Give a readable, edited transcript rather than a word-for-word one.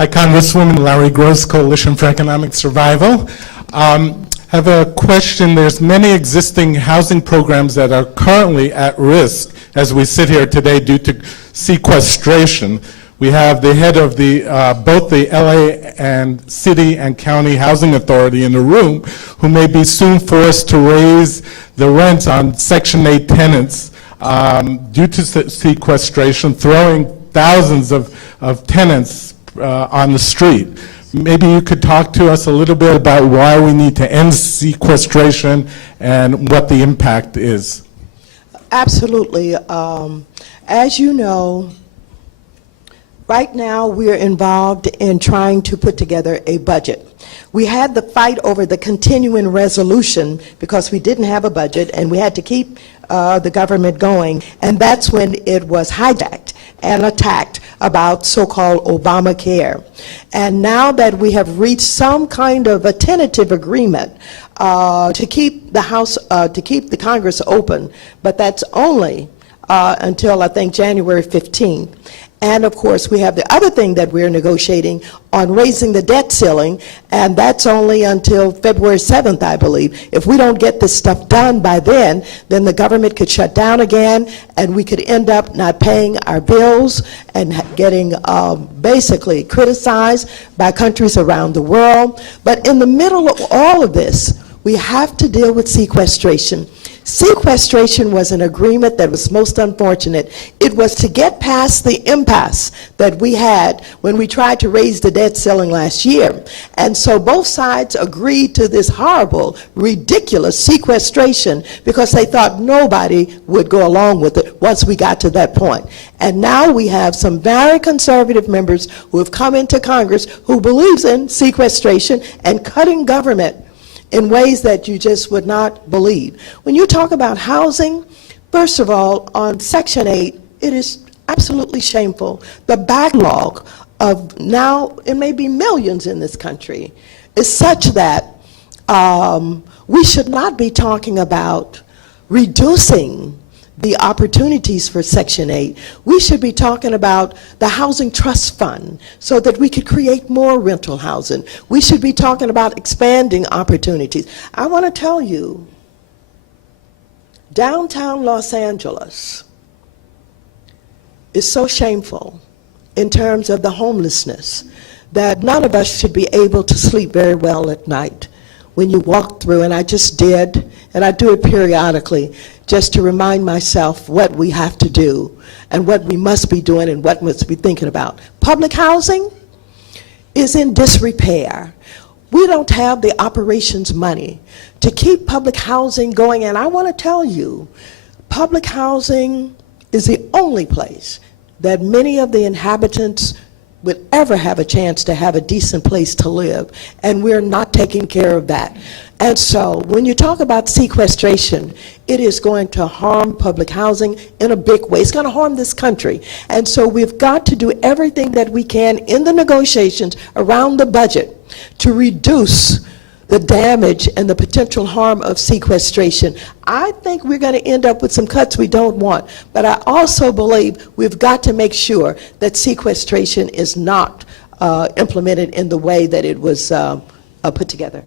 Hi, Congresswoman. Larry Gross, Coalition for Economic Survival. Have a question. There's many existing housing programs that are currently at risk as we sit here today due to sequestration. We have the head of the both the LA and City and County Housing Authority in the room, who may be soon forced to raise the rents on Section 8 tenants due to sequestration, throwing thousands of tenants on the street. Maybe you could talk to us a little bit about why we need to end sequestration and what the impact is. Absolutely. As you know, right now we're involved in trying to put together a budget. We had the fight over the continuing resolution because we didn't have a budget and we had to keep the government going, and that's when it was hijacked and attacked about so-called Obamacare. And now that we have reached some kind of a tentative agreement to keep the House, to keep the Congress open, but that's only until I think January 15th. And of course, we have the other thing that we're negotiating on raising the debt ceiling, and that's only until February 7th, I believe. If we don't get this stuff done by then the government could shut down again, and we could end up not paying our bills and getting basically criticized by countries around the world. But in the middle of all of this, we have to deal with sequestration. Sequestration was an agreement that was most unfortunate. It was to get past the impasse that we had when we tried to raise the debt ceiling last year. And so both sides agreed to this horrible, ridiculous sequestration because they thought nobody would go along with it once we got to that point. And now we have some very conservative members who have come into Congress who believes in sequestration and cutting government in ways that you just would not believe. When you talk about housing, first of all, on Section 8, it is absolutely shameful. The backlog of now, it may be millions in this country, is such that we should not be talking about reducing the opportunities for Section 8. We should be talking about the Housing Trust Fund so that we could create more rental housing. We should be talking about expanding opportunities. I want to tell you, downtown Los Angeles is so shameful in terms of the homelessness that none of us should be able to sleep very well at night. When you walk through, and I just did, and I do it periodically, just to remind myself what we have to do and what we must be doing and what we must be thinking about. Public housing is in disrepair. We don't have the operations money to keep public housing going, and I want to tell you, public housing is the only place that many of the inhabitants would ever have a chance to have a decent place to live, and we're not taking care of that. And so when you talk about sequestration, it is going to harm public housing in a big way. It's going to harm this country. And so we've got to do everything that we can in the negotiations around the budget to reduce the damage and the potential harm of sequestration. I think we're going to end up with some cuts we don't want, but I also believe we've got to make sure that sequestration is not implemented in the way that it was put together.